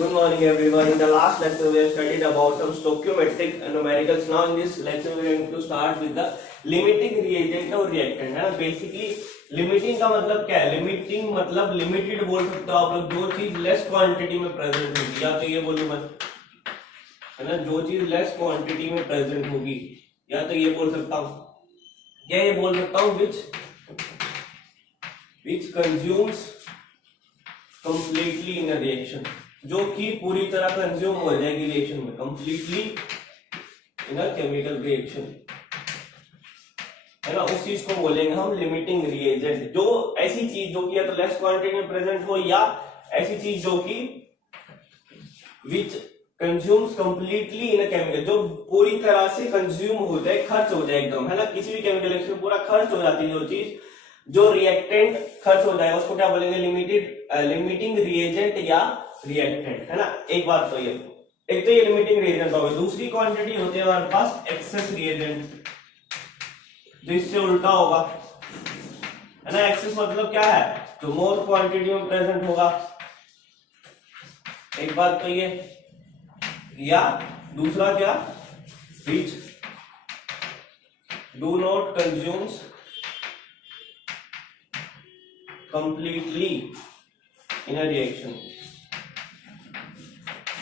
Good morning everyone. In the last lecture we have studied about some stoichiometric numericals. Now in this lecture we are going to start with the limiting reagent और reactant है ना. Basically limiting का मतलब क्या है? Limiting मतलब limited बोल सकते हो आप लोग. जो चीज लेस क्वांटिटी में प्रेजेंट होगी, या तो ये बोलूं मैं, है ना, जो चीज लेस क्वांटिटी में प्रेजेंट होगी, या तो ये बोल सकता हूँ, या ये बोल सकता हूँ which consumes completely in a reaction, जो कि पूरी तरह कंज्यूम हो जाएगी रिएक्शन में, completely in a chemical reaction, है ना. उस चीज को बोलेंगे हम लिमिटिंग रिएजेंट. जो ऐसी चीज जो कि या तो लेस क्वांटिटी में प्रेजेंट हो, या ऐसी चीज जो कि which consumes completely in a chemical, जो पूरी तरह से कंज्यूम हो जाए, खर्च हो जाए एकदम, है ना. किसी भी केमिकल रिएक्शन में पूरा खर्च हो जाती है जो चीज, जो रिएक्टेंट खर्च हो जाएगा, उसको क्या बोलेंगे? लिमिटिंग रिएजेंट या रिएक्टेंट, है ना. एक बात तो ये, एक तो ये लिमिटिंग रिएजेंट हो गया. दूसरी क्वांटिटी होती है हमारे पास एक्सेस रिएजेंट, जो इससे उल्टा होगा, है ना. एक्सेस मतलब क्या है? जो मोर क्वांटिटी में प्रेजेंट होगा. एक बात तो ये, या दूसरा क्या, which do not consumes completely in a reaction,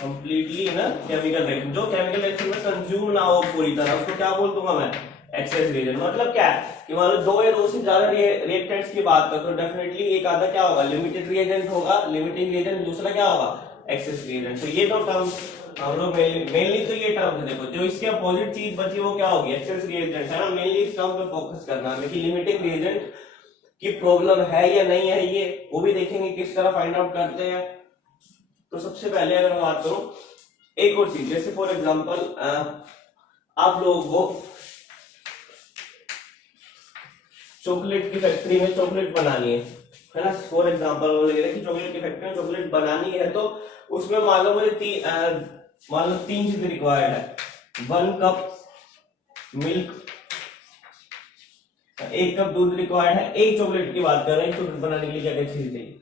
completely in a chemical reaction, जो केमिकल रिएक्शन में कंज्यूम ना हो पूरी तरह, उसको क्या बोल दूंगा मैं? Access reagent. मतलब क्या है कि मान लो दो या दो से ज्यादा रिएक्टेंट्स की बात करो तो डेफिनेटली एक आधा क्या होगा? लिमिटेड रिएजेंट होगा, लिमिटिंग रिएजेंट. दूसरा क्या होगा? Access reagent. तो ये तो टर्म्स हम लोग मेनली तो ये टर्म देखो. जो इसके अपोजिट चीज बची वो क्या होगी? एक्सेस रिएजेंट, है ना. मेनली इस टर्म पे फोकस करना है कि लिमिटिंग रिएजेंट की प्रॉब्लम है या नहीं है, ये वो भी देखेंगे किस तरह फाइंड आउट करते हैं. तो सबसे पहले अगर मैं बात करूं एक और चीज, जैसे फॉर एग्जांपल आप लोगों को चॉकलेट की फैक्ट्री में चॉकलेट बनानी है ना. फॉर एग्जांपल वो ले रहे कि चॉकलेट की फैक्ट्री में चॉकलेट बनानी है, तो उसमें मान लो मुझे मान लो 3 चीजें रिक्वायर्ड है. 1 कप मिल्क, 1 कप दूध रिक्वायर्ड है. एक चॉकलेट की बात कर रहे हैं, चॉकलेट बनाने के लिए क्या क्या चीज चाहिए?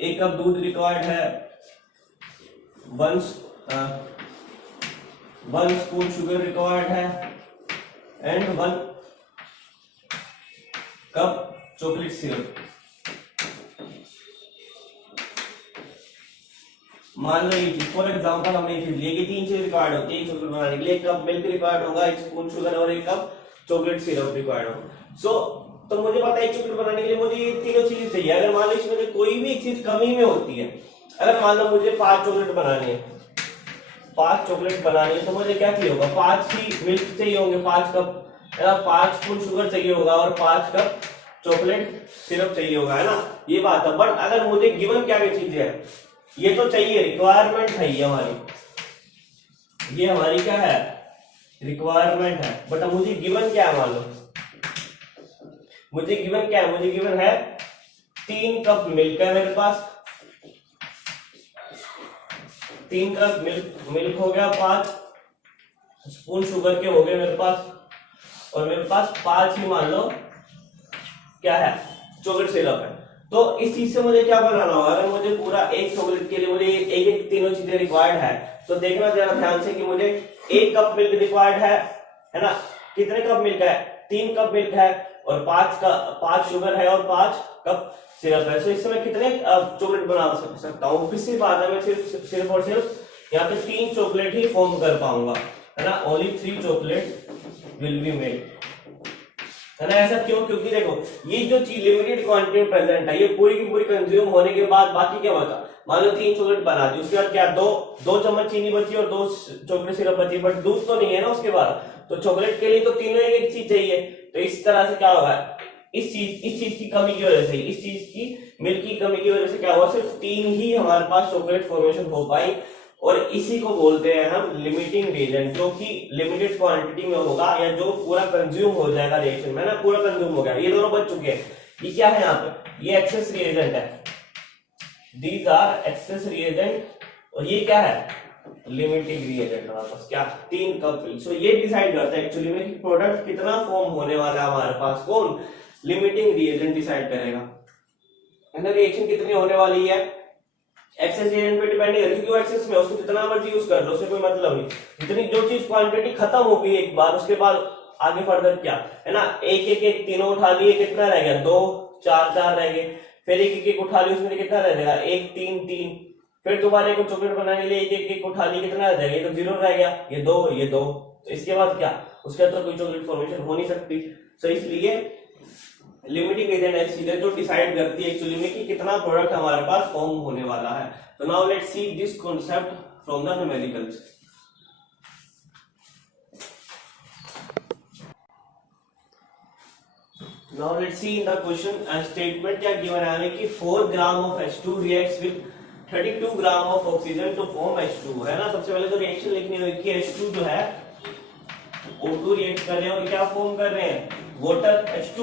1 कप दूध रिक्वायर्ड है, 1 स्पून शुगर रिक्वायर्ड है, एंड 1 कप चॉकलेट सिरप. मान लो ये चीज, फॉर एग्जांपल हमने ये चीज लिए कि 3 चीज रिक्वायर्ड होती है चॉकलेट बनाने के लिए. 1 कप मिल्क रिक्वायर्ड होगा, 1 स्पून शुगर और 1 कप चॉकलेट सिरप रिक्वायर्ड होगा. तो मुझे पता है चॉकलेट बनाने के लिए मुझे ये तीनों चीजें चाहिए. अगर मान लो इसमें कोई भी चीज कमी में होती है, अगर मान लो मुझे 5 चॉकलेट बनानी है, 5 चॉकलेट बनानी है, तो मुझे क्या चाहिए होगा? 5 ही मिल्क चाहिए होंगे, 5 कप, 5 स्पून शुगर चाहिए होगा और 5 कप चॉकलेट सिरप चाहिए होगा, है ना. ये बात है. बट अगर मुझे गिवन क्या क्या चीजें है, ये तो चाहिए, रिक्वायरमेंट है ये हमारी, ये हमारी क्या है? रिक्वायरमेंट है. बट मुझे गिवन क्या है? मान लो मुझे गिवन क्या है? मुझे गिवन है 3 कप मिल्क है मेरे पास, 3 कप मिल्क हो गया, 5 स्पून शुगर के हो गए मेरे पास, और मेरे पास 5 ही मान लो क्या है? चॉकलेट सिरप है. तो इस चीज से मुझे क्या बनाना होगा? अगर मुझे पूरा एक चॉकलेट के लिए मुझे एक एक तीनों चीजें रिक्वायर्ड है, तो देखना जरा ध्यान से कि मुझे 1 कप मिल्क रिक्वायर्ड है ना. कितने कप मिल्क है? 3 कप मिल्क है, और 5 शुगर है, और 5 कप सिरप है. तो इससे मैं कितने चॉकलेट बना सकता हूँ? किसी बात है, मैं सिर्फ और सिर्फ यहाँ पे 3 चॉकलेट ही फॉर्म कर पाऊंगा, है ना. Only 3 chocolate will be made, है ना. ऐसा क्यों? क्योंकि देखो ये जो चीज लिमिटेड क्वांटिटी में प्रेजेंट है, ये पूरी की पूरी कंज्यूम होने के बाद बाकी क्या बचा? मान लो 3 चॉकलेट बना दी, उसके बाद क्या? 2 चम्मच चीनी बची और 2 चॉकलेट सिरप बची, बट दूध तो नहीं है ना उसके बाद. तो चॉकलेट के लिए तो तीनों एक चीज चाहिए. तो इस तरह से क्या होगा? इस चीज की कमी की वजह से, इस चीज की मिल्क की कमी की वजह से क्या हुआ? सिर्फ 3 ही हमारे पास चॉकलेट फॉर्मेशन हो पाई, और इसी को बोलते हैं हम लिमिटिंग रिएजेंट, जो कि लिमिटेड क्वांटिटी में होगा, या जो पूरा कंज्यूम हो जाएगा रिएक्शन में ना. पूरा कंज्यूम हो गया, ये दोनों बच चुके हैं. ये क्या है? यहाँ पे ये एक्सेस रिएजेंट है, दीज आर एक्सेस रिएजेंट, और ये क्या है? Limiting reagent. हमारे पास क्या? 3 कप मिल्क. सो ये डिसाइड करता है एक्चुअली में कि प्रोडक्ट कितना फॉर्म होने वाला है हमारे पास. कौन? लिमिटिंग रिएजेंट डिसाइड करेगा, है ना. रिएक्शन कितनी होने वाली है? एक्सेस रिएजेंट पे डिपेंड है, क्योंकि वो एक्सेस में उसको जितना मर्जी यूज कर लो, उससे कोई मतलब नहीं। जितनी जो चीज क्वांटिटी खत्म हो गई एक बार, उसके बाद आगे फर्दर क्या है ना, एक तीनों उठा लिए, कितना रह गया, 2 4 4 रह गए, फिर एक उठा लिया, उसमें कितना रह जाएगा, 1 3 3, फिर दोबारा एक चॉकलेट बनाने के लिए एक उठा लिया, कितना रह जाएगा, ये तो 0 रह गया, ये 2 ये 2, तो इसके बाद क्या, उसके बाद तो कोई चॉकलेट फॉर्मेशन हो नहीं सकती। सो इसलिए लिमिटिंग एजेंट ऐसी चीज है जो डिसाइड करती है एक्चुअली में कि कितना प्रोडक्ट हमारे पास फॉर्म होने वाला है। तो now let's see this concept from the numericals. Now let's see in the question and statement क्या given है हमें कि 4 ग्राम of H2 reacts with 32 gram of oxygen to form H2 है ना। सबसे पहले तो रिएक्शन लिखनी होगी कि H2 जो है O2 रिएक्ट कर रहे हैं और क्या फॉर्म कर रहे हैं, वाटर H2।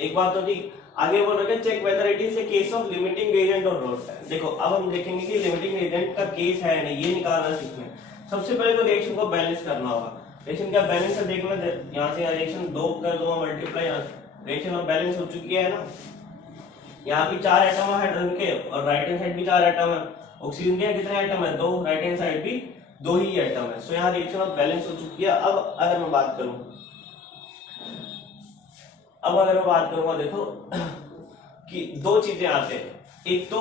एक बात तो ठीक, आगे बोल रहे हैं check whether it is a case of limiting agent और नॉट। देखो अब हम देखेंगे कि लिमिटिंग एजेंट का केस है नहीं, ये निकालना सीखना है। सबसे पहले तो रिएक्शन को बैलेंस करना होगा। रिएक्शन का बैलेंस है देखना, यहाँ से रिएक्शन 2 कर दो मल्टीप्लाई, रिएक्शन अब बैलेंस हो चुकी है ना। यहाँ पे 4 एटम है हाइड्रोजन के और राइट हैंड साइड भी 4 एटम है, ऑक्सीजन के कितने एटम है, 2, राइट हैंड साइड भी 2 ही एटम है। सो यहाँ रिएक्शन अब बैलेंस हो चुकी है। अब अगर मैं बात करूंगा देखो कि 2 चीजें आते हैं, एक तो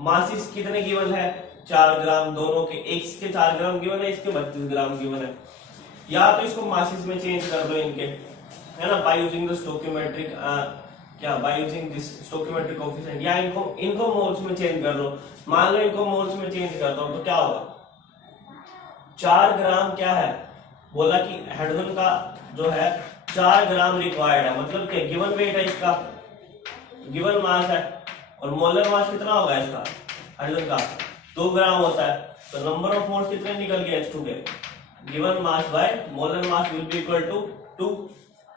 मासिस कितने गिवन है, 4 ग्राम दोनों के, एक के 4 ग्राम गिवन है, इसके 32 ग्राम गिवन है। या तो इसको मासिस में चेंज कर दो इनके, है ना, by using the stoichiometric by using this stoichiometric coefficient, या इनको मोल्स में चेंज कर दो। मान लो इनको मोल्स में चेंज कर दो तो क्या होगा, 4 ग्राम क्या है, बोला कि हाइड्रोजन का जो है 4 ग्राम रिक्वायर्ड है, मतलब क्या गिवन वेट है इसका, गिवन मास है, और मोलर मास कितना होगा इसका हाइड्रोजन का 2 ग्राम होता है। तो नंबर ऑफ मोल्स कितने निकल गए H2 के, given mass by molar mass will be equal to 2।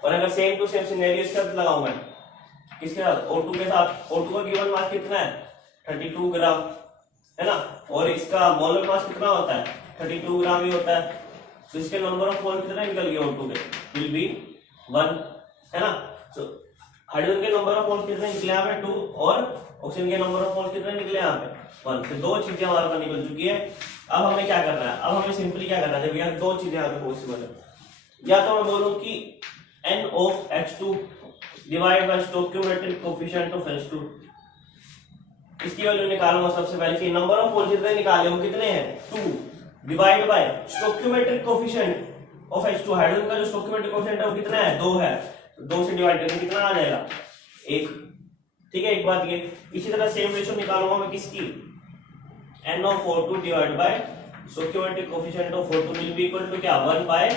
और अगर सेम टू सेम सिनेरियो शर्त लगाऊं मैं किसके साथ, O2 के साथ, O2 का गिवन मास कितना है 32 ग्राम है ना, और इसका मोलर मास कितना होता है 32 ग्राम ही होता है। तो इसके नंबर ऑफ मोल कितना निकल गया O2 के, विल बी 1 है ना। सो हाइड्रोजन के नंबर ऑफ मोल्स कितने निकले यहाँ पे 2, और ऑक्सीजन के नंबर ऑफ मोल्स कितने निकले यहाँ पे 1। तो 2 चीजें हमारे पास निकल चुकी है। अब हमें क्या करना है, अब हमें सिंपली क्या करना है, जब यार 2 चीजें यहाँ पे पॉसिबल है, या तो मैं बोलूं कि N of H2 divide by stoichiometric coefficient of H2, इसकी वैल्यू निकालूंगा सबसे पहले कि नंबर ऑफ मोल्स जितने निकाले वो कितने हैं 2, divide by stoichiometric coefficient of H2, hydrogen का जो स्टोइकियोमेट्रिक कोएफिशिएंट है वो कितना है 2 है, 2 से डिवाइड करके कितना आ जाएगा 1। ठीक है, एक बात ये। इसी तरह सेम रेशियो निकालूंगा मैं किसकी, N of O2 divide by stoichiometric coefficient of O2 will be equal to क्या 1 बाय,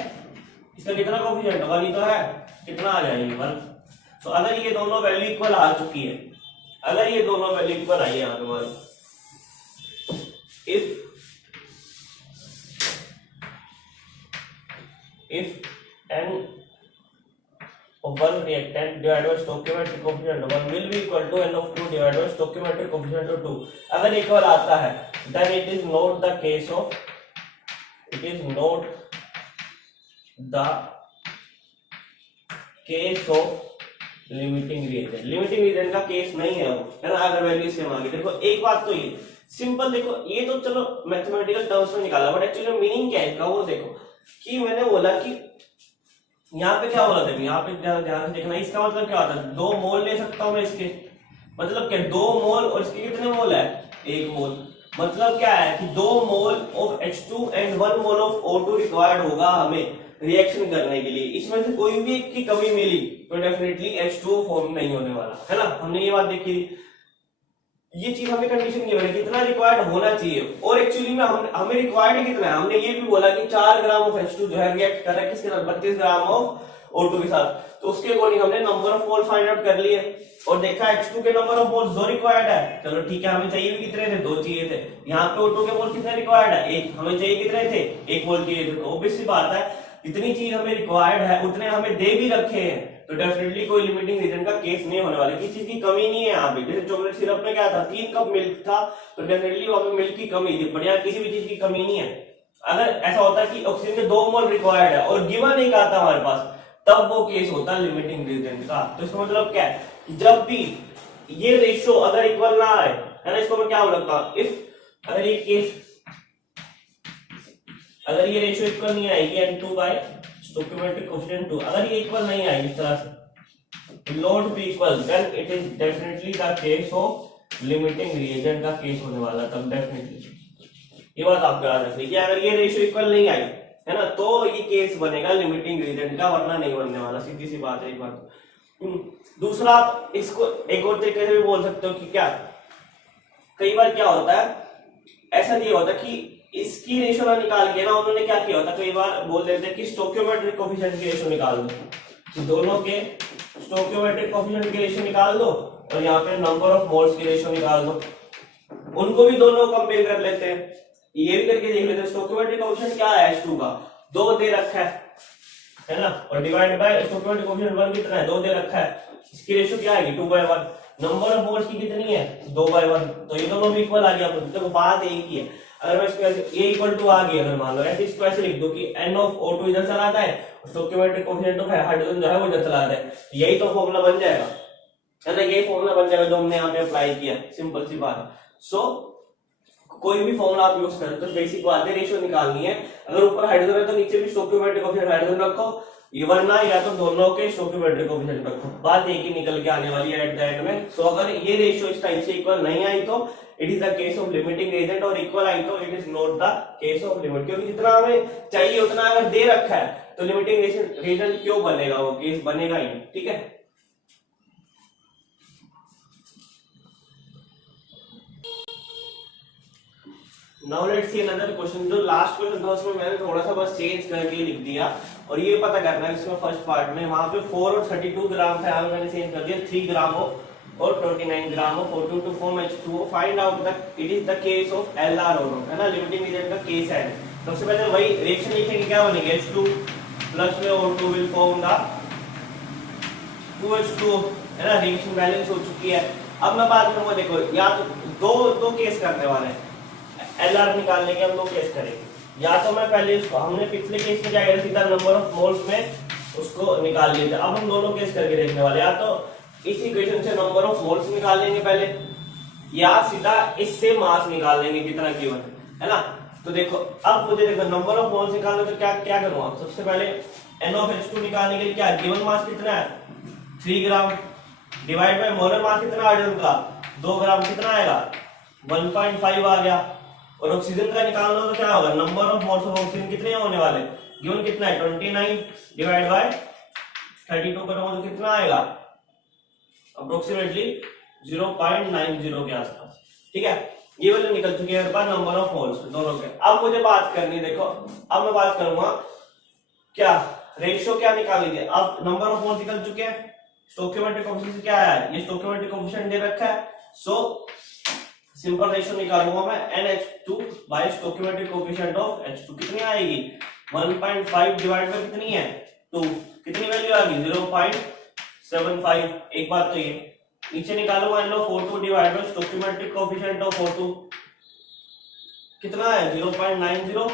इसका कितना कोएफिशिएंट 1 ही तो है, कितना आ जाएगा 1। तो अगर ये दोनों वैल्यू इक्वल आ चुकी है, अगर ये दोनों वैल्यू इक्वल आई है यहाँ पे, if N of one reactant divided by stoichiometric coefficient of 1 will be equal to N of 2 divided by stoichiometric coefficient of 2, अगर इक्वल आता है then it is not the case of, it is not the case of limiting reagent. Limiting reagent का case नहीं है वो, है ना, अगर वैल्यू सेम आ गई। देखो एक बात तो ये सिंपल, देखो ये तो चलो मैथमेटिकल टर्म्स में निकाला, बट एक्चुअली मीनिंग क्या है इसका वो देखो कि मैंने बोला कि यहाँ पे क्या बोला था, यहाँ पे ध्यान से देखना, इसका मतलब क्या होता है 2 मोल ले सकता हूँ मैं इसके, मतलब क्या 2 मोल, और इसके कितने मोल है 1 मोल, मतलब क्या है कि 2 mole of H2 and 1 mole of O2 required होगा हमें रिएक्शन करने के लिए। इसमें से कोई भी एक की कमी मिली तो डेफिनेटली H2O फॉर्म नहीं होने वाला, है ना, हमने ये बात देखी थी। ये चीज हमें कंडीशन गिवन है कितना रिक्वायर्ड होना चाहिए, और एक्चुअली में हमें रिक्वायर्ड कितना है, हमने ये भी बोला कि 4 ग्राम ऑफ H2 जो है रिएक्ट कर रहा है किसके साथ 32 ग्राम ऑफ O2 के साथ। तो उसके अकॉर्डिंग हमने number of mole find out कर लिए और देखा H2 के नंबर ऑफ मोल्स 2 रिक्वायर्ड है, चलो ठीक है, हमें चाहिए भी कितने थे 2 चाहिए थे। यहाँ पे O2 के मोल कितने रिक्वायर्ड है 1, हमें चाहिए कितने थे 1 मोल चाहिए थे। तो ऑब्वियस सी बात है जितनी चीज हमें रिक्वायर्ड है उतने हमें दे भी रखे हैं, तो डेफिनेटली कोई लिमिटिंग रीजन का केस नहीं होने वाला, किसी चीज की कमी नहीं है यहाँ पे। जैसे चॉकलेट सिरप में क्या था 3 कप मिल्क था, तो डेफिनेटली वहां पे मिल्क की कमी थी, बढ़िया किसी भी चीज की कमी नहीं है। अगर ऐसा होता है कि ऑक्सीजन के 2 मोल रिक्वायर्ड है और गिवन नहीं आता हमारे पास, तब वो केस होता है लिमिटिंग रीजन का। तो इसका मतलब क्या है कि जब भी ये रेशियो अगर इक्वल ना आए, है ना। इसको मैं क्या बोल सकता हूँ, इफ अगर ये रेशियो इक्वल नहीं आएगी n2 बाय स्टोइकोमेट्रिक कोएफिशिएंट 2, अगर ये इक्वल नहीं आएगी इस तरह से, not be equal, then it is definitely the case of limiting reagent का केस होने वाला तब डेफिनेटली। ये बात आप याद रखिए कि अगर ये रेशियो इक्वल नहीं आई है ना, तो ये केस बनेगा लिमिटिंग रिएजेंट का, वरना नहीं बनने वाला, सीधी सी बात है। एक बात दूसरा, आप इसको एक और तरीके से भी बोल सकते हो कि क्या, कई बार क्या होता है, ऐसा नहीं होता कि इसकी रेशियो ना निकाल के ना उन्होंने क्या किया होता, कई बार बोल देते हैं कि स्टोइकोमेट्रिक कोएफिशिएंट की रेशियो निकाल दो, तो दोनों के स्टोइकोमेट्रिक कोएफिशिएंट की रेशियो निकाल दो और यहाँ पे नंबर ऑफ मोल्स की रेशियो निकाल दो, उनको भी दोनों कंपेयर कर लेते हैं, ये भी करके देख लेते हैं। स्टोइकोमेट्रिक कोएफिशिएंट क्या है H2 का, 2 दे रखा है ना, और डिवाइड बाय स्टोइकोमेट्रिक कोएफिशिएंट 1 कितना है, 2 दे रखा है, इसकी रेशियो क्या आएगी 2/1, नंबर ऑफ मोल्स की कितनी है 2/1, तो ये दोनों भी इक्वल आ गया। तो बात एक ही है, अगर मैं इसको a इक्वल टू आ गई, अगर मान लो ऐसे इसको ऐसे लिख दो कि n ऑफ O2 इधर चला आता है, स्टोइकोमेट्रिक कोएफिशिएंट ऑफ हाइड्रोजन जो है वो इधर चला आता है, यही तो फॉर्मूला बन जाएगा, है ना, यही फॉर्मूला बन जाएगा जो हमने यहाँ पे अप्लाई किया, सिंपल सी बात है। सो कोई भी फॉर्मूला आप यूज करें तो बेसिक बात है, रेशियो निकालनी है, अगर ऊपर हाइड्रोजन है तो नीचे भी स्टोइकोमेट्रिक कोएफिशिएंट हाइड्रोजन रखो, वरना या तो दोनों के स्टोइकोमेट्रिक कोएफिशिएंट रखो, बात एक ही निकल के आने वाली है एट द एंड में। सो अगर ये रेशियो इस टाइप से इक्वल नहीं आई तो it is the case of limiting reagent, और इक्वल आई तो it is not the case of limit, क्योंकि जितना हमें चाहिए उतना अगर दे रखा है तो लिमिटिंग रिएजेंट क्यों बनेगा, वो केस बनेगा ही, ठीक है। Now let's see another question, जो लास्ट क्वेश्चन था उसमें मैंने थोड़ा सा बस चेंज करके लिख दिया, और ये पता करना है इसमें फर्स्ट पार्ट में वहां पे 4 और 32 ग्राम था, यहाँ मैंने चेंज कर दिया 3 ग्राम और 29 gram of O2 to form H2O, find out the it is the case of LRO, है ना, लिमिटिंग रिएजेंट का केस है। सबसे पहले वही रिएक्शन लिखेंगे, क्या बनेगा H2 प्लस में O2 will form the 2H2O, है ना, रिएक्शन बैलेंस हो चुकी है। अब मैं बात करूंगा, देखो या तो दो केस करने वाले हैं, LR निकालने के हम दो केस करेंगे, या तो मैं पहले इसको, हमने पिछले केस में क्या किया सीधा नंबर ऑफ मोल्स में उसको निकाल लिए थे, अब हम दोनों केस करके देखने वाले, या तो इस इक्वेशन से नंबर ऑफ मोल्स निकाल लेंगे पहले, या सीधा इससे मास निकाल लेंगे कितना गिवन है ना। तो देखो अब मुझे देखो नंबर ऑफ मोल्स निकालना, तो क्या क्या करूंगा, सबसे पहले N ऑफ H2 निकालने के लिए क्या गिवन मास कितना है 3 ग्राम, डिवाइड बाय मोलर मास कितना हाइड्रोजन का 2 ग्राम, कितना आएगा 1.5 आ गया। और ऑक्सीजन का निकालना तो क्या होगा, number of moles of oxygen कितने होने वाले, गिवन कितना है 29 डिवाइड बाय 32 करोगे तो कितना आएगा अप्रोक्सीमेटली 0.90 के आसपास, ठीक है। ये वाले निकल चुके हैं मेरे पास नंबर ऑफ मोल्स दोनों के। अब मुझे बात करनी, देखो अब मैं बात करूंगा क्या, रेशियो क्या निकाली थी, अब नंबर ऑफ मोल्स निकल चुके हैं, स्टोइकोमेट्रिक कोएफिशिएंट क्या है, ये स्टोइकोमेट्रिक कोएफिशिएंट दे रखा है, सो सिंपल रेशियो निकालूंगा मैं NH2 bye stoichiometric coefficient of H2, कितनी आएगी 1.5 डिवाइड बाय कितनी है 2, कितनी वैल्यू आ गई 0.75। एक बात तो ये नीचे निकालूंगा N of O2 divide by stoichiometric coefficient of O2, कितना है 0.90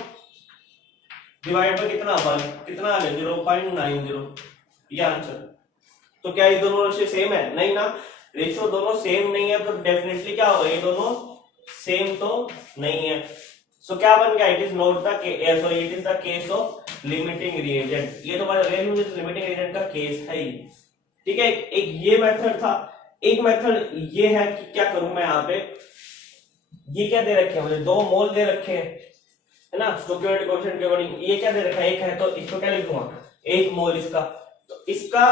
डिवाइड बाय कितना 1, कितना आ गया 0.90, ये आंसर। तो क्या ये दोनों रेशियो सेम है, नहीं ना, रेशियो दोनों सेम नहीं है, तो डेफिनेटली क्या होगा, ये दोनों सेम तो नहीं है। सो क्या बन गया, it is not the sorry it is the case of limiting reagent, ये तो लिमिटिंग रिएजेंट का केस है ही, ठीक है। एक ये मेथड था, एक मेथड ये है कि क्या करूं मैं यहाँ पे, ये क्या दे रखे हैं मुझे 2 मोल दे रखे हैं, है ना, स्टोइकोमेट्रिक कोएफिशिएंट के अकॉर्डिंग ये क्या दे रखा है 1 है, तो इसको क्या लिखूंगा 1 मोल इसका, तो इसका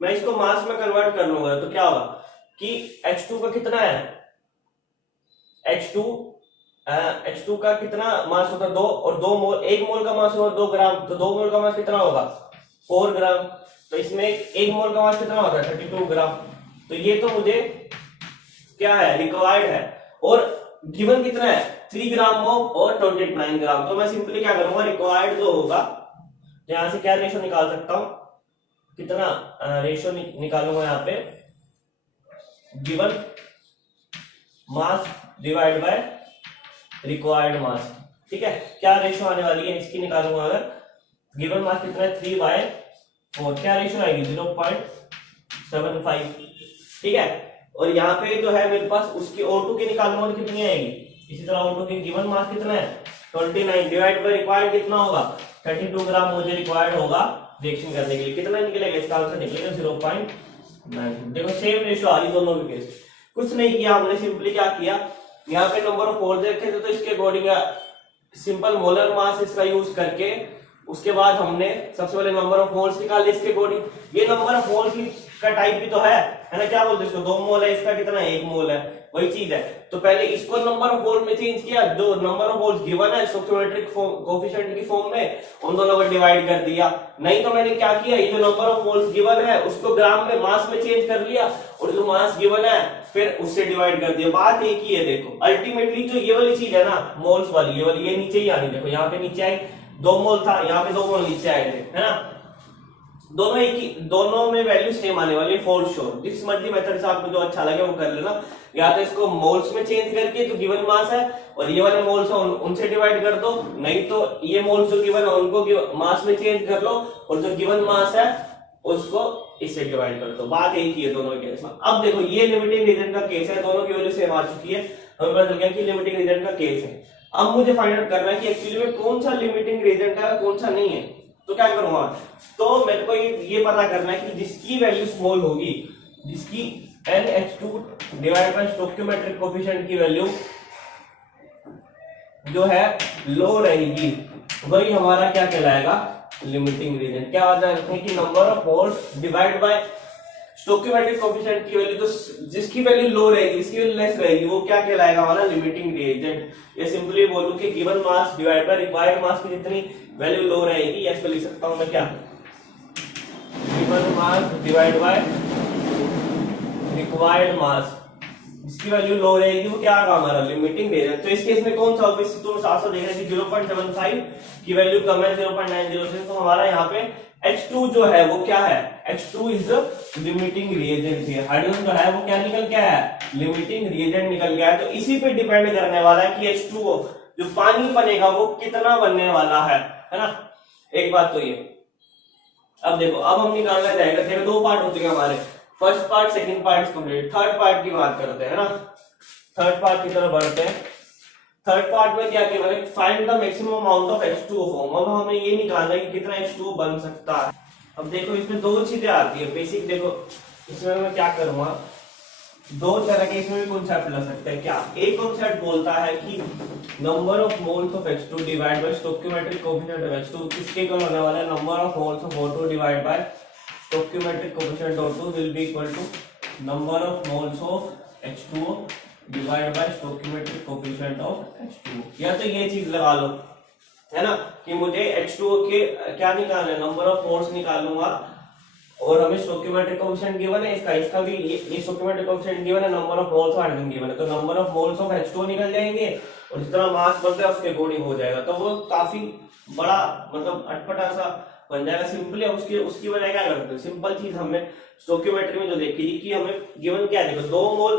मैं इसको मास में कन्वर्ट कर लूंगा, तो क्या होगा कि H2 का कितना है, H2 का कितना मास होता है 2, और 2 मोल, 1 मोल का मास होगा 2 ग्राम, तो 2 मोल का मास कितना होगा 4 ग्राम, तो इसमें 1 मोल का मास कितना होता है 32 ग्राम, तो ये तो मुझे क्या है रिक्वायर्ड है, और गिवन कितना है 3 ग्राम और 29 ग्राम, तो मैं सिंपली क्या करूंगा रिक्वायर्ड जो होगा, यहां से क्या रेशियो निकाल सकता हूं, कितना रेशियो निकालूंगा यहाँ पे, given mass divide by required mass, ठीक है। क्या रेशियो आने वाली है इसकी निकालूंगा, अगर गिवन मास कितना है 3/4, क्या रेशियो आएगी 0.75, ठीक है। और यहाँ पे जो है मेरे पास उसकी O2 की निकालूंगा तो कितनी आएगी। इसी तरह O2 की गिवन मास कितना है 29 डिवाइड बाय रिक्वायर्ड कितना होगा 32 ग्राम मुझे रिक्वायर्ड होगा रिएक्शन करने के लिए। कितना निकलेगा इसका आंसर निकलेगा 0.9। देखो सेम रेशियो आ रही दोनों के केस। कुछ नहीं किया हमने, सिंपली क्या किया यहाँ पे नंबर ऑफ मोल्स रखे थे तो इसके अकॉर्डिंग सिंपल मोलर मास इसका यूज करके उसके बाद हमने सबसे पहले नंबर ऑफ मोल्स निकाले इसके अकॉर्डिंग। ये नंबर ऑफ मोल्स का टाइप भी तो है ना, क्या बोलते हैं इसको 2 मोल है, इसका कितना है 1 मोल है, वही चीज है। तो पहले इसको नंबर ऑफ मोल में चेंज किया, जो नंबर ऑफ मोल्स गिवन है स्टोइकोमेट्रिक कोएफिशिएंट की फॉर्म में उन दोनों को डिवाइड कर दिया। नहीं तो मैंने क्या किया, ये जो नंबर ऑफ मोल्स गिवन है उसको ग्राम में मास में चेंज कर लिया और जो मास गिवन है फिर उससे डिवाइड कर दिया। बात एक ही है, देखो अल्टीमेटली जो ये वाली चीज है ना मोल्स वाली, ये वाली ये नीचे ही आनी, देखो यहाँ पे नीचे आई 2 मोल था, यहाँ पे 2 मोल नीचे आए थे, है ना। दोनों एक ही, दोनों में वैल्यू सेम आने वाली है फॉर श्योर। जिस मर्जी मेथड से आपको जो अच्छा लगे वो कर लेना। या तो इसको मोल्स में चेंज करके जो गिवन मास है और ये वाले मोल्स है उनसे डिवाइड कर दो, नहीं तो ये मोल्स जो गिवन है उनको मास में चेंज कर लो और जो गिवन मास है उसको इससे डिवाइड कर दो। बात एक ही है दोनों के केस में। अब देखो ये लिमिटिंग रीजन का केस है, दोनों की वैल्यू सेम आ चुकी है, हमें पता चल गया कि लिमिटिंग रीजन का केस है। अब मुझे फाइंड आउट करना है कि एक्चुअली में कौन सा लिमिटिंग रीजन है कौन सा नहीं है। तो क्या करूंगा, तो मेरे को ये पता करना है कि जिसकी वैल्यू स्मॉल होगी, जिसकी NH2 divide by stoichiometric coefficient की वैल्यू जो है लो रहेगी, वही हमारा क्या कहलाएगा लिमिटिंग रीजन। क्या बात करते हैं कि number of moles divide by stoichiometric coefficient की वैल्यू, तो जिसकी वैल्यू लो रहेगी जिसकी वैल्यू लेस रहेगी वो क्या कहलाएगा हमारा लिमिटिंग रीजन। ये सिंपली बोलूं कि given mass divide by required mass की जितनी वैल्यू लो रहेगी, या इसको लिख सकता हूं मैं क्या, given mass divide by required mass, जिसकी वैल्यू लो रहेगी वो क्या होगा हमारा लिमिटिंग रीजन। तो इस केस में कौन सा ऑब्वियस तुम साफ साफ देख रहे हैं कि 0.75 की वैल्यू कम है 0.90 से, तो हमारा यहाँ पे H2 जो है वो क्या है, H2 is the limiting reagent है। हाइड्रोजन जो है वो क्या निकल गया है लिमिटिंग रिएजेंट निकल गया है। तो इसी पे डिपेंड करने वाला है कि H2O जो पानी बनेगा वो कितना बनने वाला है ना। एक बात तो ये, अब देखो अब हम निकालना चाहेंगे, देखो 2 पार्ट हो चुके हमारे, first part second part complete, third part की बात करते हैं ना। थर्ड पार्ट की तरफ बढ़ते हैं। थर्ड पार्ट में क्या किया मैंने, find the maximum amount of H2O form. अब हमें ये निकालना है कि कितना H2O बन सकता है। अब देखो इसमें 2 चीजें आती है बेसिक, देखो इसमें मैं क्या करूंगा, 2 तरह के इसमें भी कॉन्सेप्ट लग सकते हैं। क्या एक कॉन्सेप्ट बोलता है कि number of moles of H2 divide by stoichiometric coefficient of H2, किसके इक्वल होने वाला है, number of moles of O2 divide by stoichiometric coefficient of O2 will be equal to number of moles of H2O divide by stoichiometric coefficient of H2O। या तो ये चीज लगा लो है ना कि मुझे H2O के क्या निकालना है, नंबर ऑफ मोल्स निकालूंगा और हमें स्टोइकोमेट्रिक कोएफिशिएंट गिवन है, इसका भी ये स्टोइकोमेट्रिक कोएफिशिएंट गिवन है, number of moles of hydrogen given है, तो number of moles of H2O निकल जाएंगे और जितना मास बनता है उसके अकॉर्डिंग हो जाएगा। तो वो काफी बड़ा मतलब अटपटा सा बन जाएगा। सिंपली उसकी वजह क्या करते हैं, सिंपल चीज हमें स्टोइकोमेट्री में जो देखी थी कि हमें गिवन क्या है, देखो 2 मोल,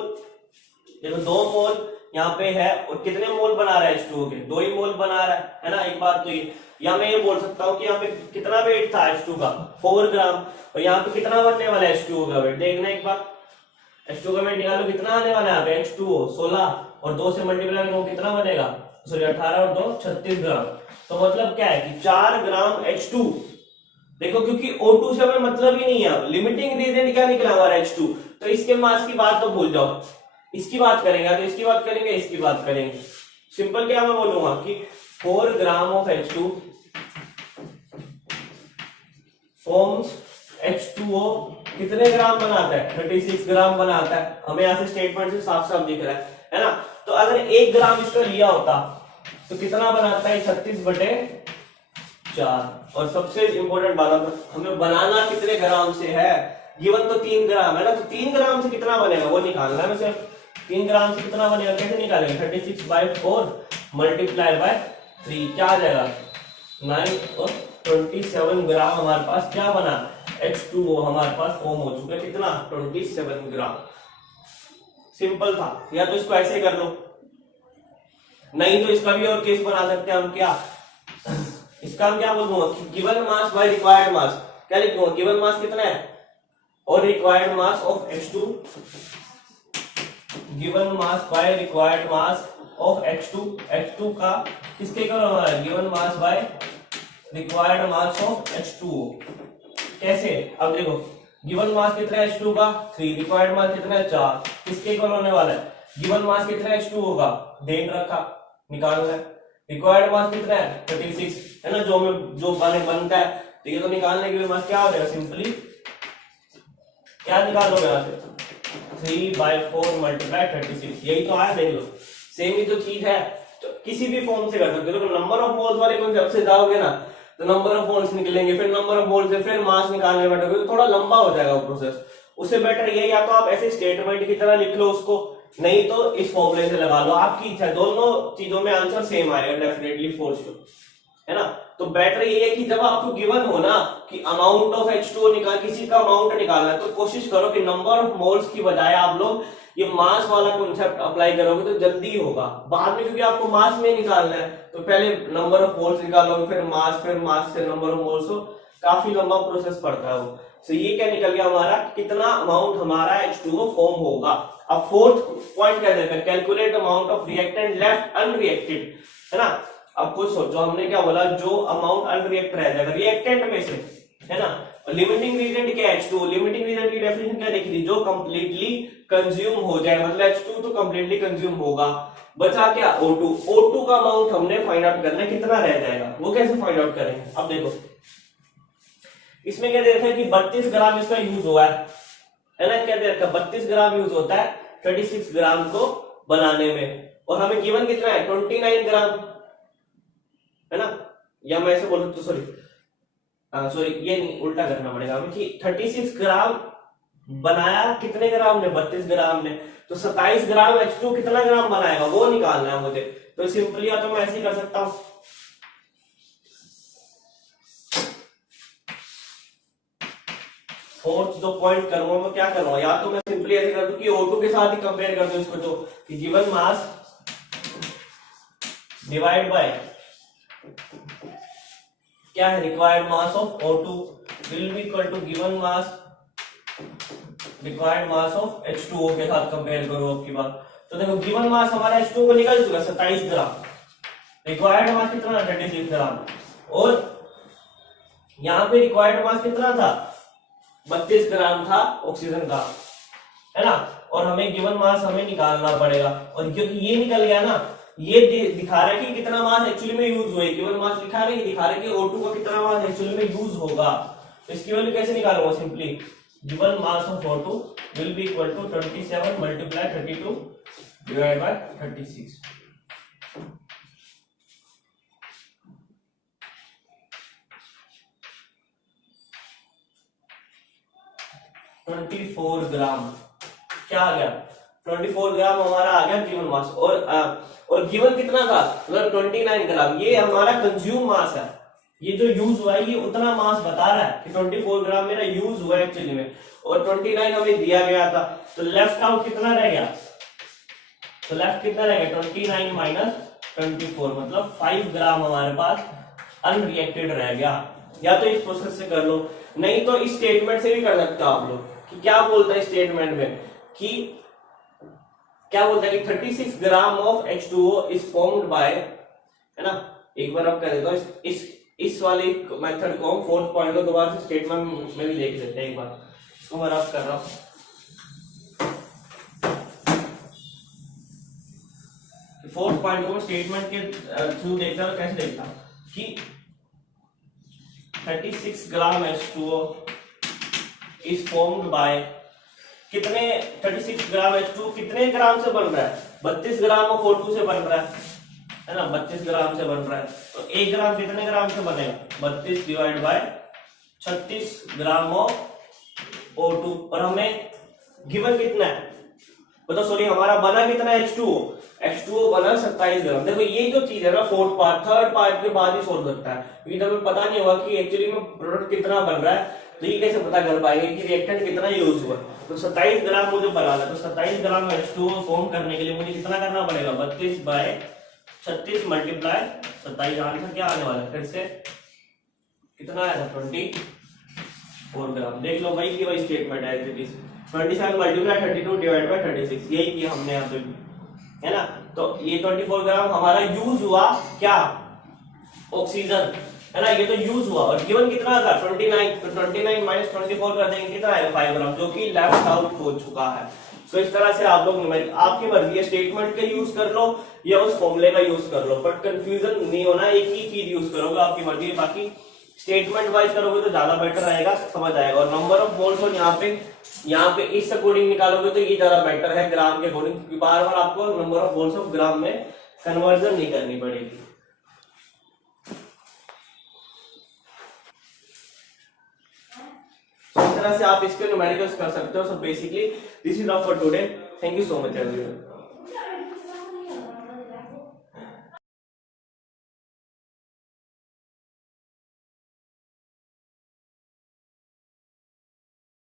देखो 2 मोल यहाँ पे है और कितने मोल बना रहा है H2O के, 2 ही मोल बना रहा है ना। एक बात तो ये, या मैं ये बोल सकता हूँ कि यहाँ पे कितना वेट था H2 का 4 ग्राम, और यहाँ पे कितना बनने वाला है H2O का वेट, देखना एक बार H2 का वेट निकालो कितना आने वाला है यहाँ पे H2O 16 और 2 से मल्टीप्लाई करो कितना बनेगा, सॉरी 18 और 2 36 ग्राम। तो मतलब क्या है कि 4 ग्राम H2, देखो क्योंकि O2 से हमें मतलब ही नहीं है, लिमिटिंग रीजन क्या निकला हमारा H2, तो इसके मास की बात तो भूल जाओ, इसकी बात करेंगे तो इसकी बात करेंगे इसकी बात करेंगे। सिंपल क्या मैं बोलूंगा कि 4 gram of H2 forms H2O कितने ग्राम बनाता है, 36 ग्राम बनाता है। हमें यहां से स्टेटमेंट से साफ साफ दिख रहा है ना। तो अगर 1 ग्राम इसका लिया होता तो कितना बनाता है 36/4। और सबसे इंपॉर्टेंट बात, हमें बनाना कितने ग्राम से है, गिवन तो 3 ग्राम है ना, तो 3 ग्राम से कितना बनेगा वो निकालना है। सिर्फ 3 ग्राम से कितना बनेगा कैसे निकालेंगे, 36/4 मल्टीप्लाई बाय 3 क्या आ जाएगा 9 और 27 ग्राम हमारे पास क्या बना H2O हमारे पास फॉर्म हो चुका है, कितना 27 ग्राम। सिंपल था, या तो इसको ऐसे कर लो, नहीं तो इसका भी और केस बना सकते हैं हम। क्या इसका हम क्या बोल दूंगा, गिवन मास बाय रिक्वायर्ड मास, क्या लिख दूंगा गिवन मास कितना है और required mass of H2 given mass bye required mass of H2, H2 का किसके इक्वल होना है, given mass bye required mass of H2O। कैसे, अब देखो गिवन मास कितना है H2 का 3, रिक्वायर्ड मास कितना है 4, किसके इक्वल होने वाला है, गिवन मास कितना है H2O का, देन रखा, निकालना है, रिक्वायर्ड मास कितना है 36 है ना, जो बनता है, तो ये तो निकालने के लिए मास क्या हो जाएगा, सिंपली क्या निकाल लो यहाँ से 3/4 मल्टीप्लाई 36, यही तो आया, देख लो सेम ही तो चीज है, तो किसी भी फॉर्म से कर सकते हो। नंबर ऑफ मोल्स वाले कॉन्सेप्ट से जाओगे ना तो नंबर ऑफ मोल्स निकलेंगे, फिर नंबर ऑफ मोल्स से फिर मास निकालने बैठोगे तो थोड़ा लंबा हो जाएगा वो प्रोसेस। उससे बेटर ये या तो आप ऐसे स्टेटमेंट की तरह लिख लो उसको, नहीं तो इस फॉर्मूले से लगा लो, आपकी इच्छा, दोनों चीजों में आंसर सेम आएगा डेफिनेटली फॉर श्योर, है ना। तो बेटर ये है कि जब आपको गिवन हो ना कि अमाउंट ऑफ H2O निकाल, किसी का अमाउंट निकालना है, तो कोशिश करो कि नंबर ऑफ मोल्स की बजाय आप लोग ये मास वाला कॉन्सेप्ट अप्लाई करोगे तो जल्दी होगा बाद में, क्योंकि आपको मास में निकालना है तो पहले नंबर ऑफ मोल्स निकालोगे, फिर मास से नंबर ऑफ मोल्स, हो काफी लंबा प्रोसेस पड़ता है वो। तो ये क्या निकल गया हमारा, कितना अमाउंट हमारा H2O फॉर्म होगा। अब फोर्थ पॉइंट क्या देगा, calculate amount of reactant left unreacted, है ना। अब कुछ सोचो, हमने क्या बोला, जो अमाउंट अनरिएक्ट रह जाएगा रिएक्टेंट में से, है ना। लिमिटिंग रीजेंट क्या है H2O, लिमिटिंग रीजेंट की डेफिनेशन क्या देखी थी, जो कंप्लीटली कंज्यूम हो जाए, मतलब H2 तो कंप्लीटली कंज्यूम होगा, बचा क्या O2, O2 का अमाउंट हमने फाइंड आउट करना है, कितना रह जाएगा, वो कैसे फाइंड आउट करेंगे। अब देखो इसमें क्या दे रखा है कि 32 ग्राम इसका यूज हुआ है ना, क्या दे रखा है 32 ग्राम यूज होता है 36 ग्राम को बनाने में, और हमें गिवन कितना है 29 ग्राम, है ना। या मैं ऐसे बोल सकता हूँ, सॉरी ये नहीं, उल्टा करना पड़ेगा हमें कि 36 ग्राम बनाया कितने ग्राम ने, 32 ग्राम ने, तो 27 ग्राम H2 कितना ग्राम बनाएगा वो निकालना है मुझे। तो सिंपली या तो मैं ऐसे ही कर सकता हूं, फोर्थ जो पॉइंट करूंगा मैं क्या करूंगा, या तो मैं सिंपली ऐसे कर दूं कि O2 के साथ ही कंपेयर कर दूं इसको, तो कि गिवन मास डिवाइड बाय क्या है, required mass of O2 will be equal to given mass required mass of H2O के साथ कंपेयर करो आपकी बात। तो देखो गिवन मास हमारा H2O को निकल चुका 27 ग्राम, रिक्वायर्ड मास कितना 36 ग्राम, और यहाँ पे रिक्वायर्ड मास कितना था 32 ग्राम था ऑक्सीजन का, है ना। और हमें गिवन मास हमें निकालना पड़ेगा, और क्योंकि ये निकल गया ना, ये दिखा रहा है कि कितना मास एक्चुअली में यूज हुआ है, गिवन मास लिखा नहीं, दिखा रहा है कि O2 का कितना मास एक्चुअली में यूज होगा। तो इसकी वैल्यू कैसे निकालूंगा, simply given mass of O2 will be equal to 27 multiply 32 divide by 36। Gram क्या आ गया, 24 ग्राम हमारा आ गया गिवन मास, और गिवन कितना था, मतलब 29 ग्राम, ये हमारा कंज्यूम मास है, ये जो यूज हुआ है ये उतना मास बता रहा है कि 24 ग्राम मेरा यूज हुआ है एक्चुअली में, और 29 हमें दिया गया था, तो लेफ्ट आउट कितना रह गया, तो लेफ्ट कितना रह गया 29 माइनस 24, मतलब 5 ग्राम हमारे पास अनरिएक्टेड रह गया। या तो इस प्रोसेस से कर लो, नहीं तो इस स्टेटमेंट से भी कर सकते हो आप लोग, कि क्या बोलता है स्टेटमेंट में, कि क्या बोलता है कि 36 gram of H2O is formed by, है ना। एक बार अब कर देता हूं इस वाले मेथड को, हम फोर्थ पॉइंट को दोबारा से स्टेटमेंट में भी देख लेते हैं, एक बार इसको मैं रफ कर रहा हूं। फोर्थ पॉइंट को मैं स्टेटमेंट के थ्रू देखता हूं, कैसे देखता हूं कि 36 ग्राम H2O इज फॉर्म्ड बाय कितने, 36 ग्राम H2 कितने ग्राम से बन रहा है, 32 ग्राम ऑफ O2 से बन रहा है ना, 32 ग्राम से बन रहा है, तो 1 ग्राम कितने ग्राम से बनेगा, 32 divide by 36 gram of O2, और हमें गिवन कितना है, मतलब सॉरी हमारा बना कितना है H2O बना 27 ग्राम। देखो ये जो चीज है ना, फोर्थ पार्ट थर्ड पार्ट के बाद ही सोच सकता है, क्योंकि हमें पता नहीं होगा कि एक्चुअली में प्रोडक्ट कितना बन रहा है, तो ये कैसे पता कर पाएंगे कि रिएक्टेंट कितना यूज हुआ। तो 27 ग्राम मुझे बनाना, तो 27 ग्राम H2O फॉर्म करने के लिए मुझे कितना करना पड़ेगा, 32 बाय 36 मल्टीप्लाई 27, आंसर क्या आने वाला है, फिर से कितना आया था 24 ग्राम। देख लो वही की वही स्टेटमेंट है, 27 मल्टीप्लाई 32 डिवाइड बाय 36, यही किया हमने यहाँ पे भी, है ना। तो ये 24 ग्राम हमारा यूज हुआ क्या, ऑक्सीजन, है ना। ये तो यूज हुआ और गिवन कितना था 29, तो 29 माइनस 24 कर देंगे कितना आएगा 5 ग्राम, जो कि लेफ्ट आउट हो चुका है। तो इस तरह से आप लोग आपकी मर्जी है, स्टेटमेंट का यूज कर लो या उस फॉर्मूले का यूज कर लो, बट कंफ्यूजन नहीं होना, एक ही चीज यूज करोगे, आपकी मर्जी है। बाकी स्टेटमेंट वाइज करोगे तो ज्यादा बेटर रहेगा, समझ आएगा। और नंबर ऑफ मोल्स और यहाँ पे इस अकॉर्डिंग निकालोगे तो ये ज्यादा बेटर है ग्राम के अकॉर्डिंग, क्योंकि बार बार आपको number of moles of gram में कन्वर्जन नहीं करनी पड़ेगी। इस तरह से आप इसके न्यूमेरिकल्स कर सकते हो। So basically this is all for today, thank you so much everyone.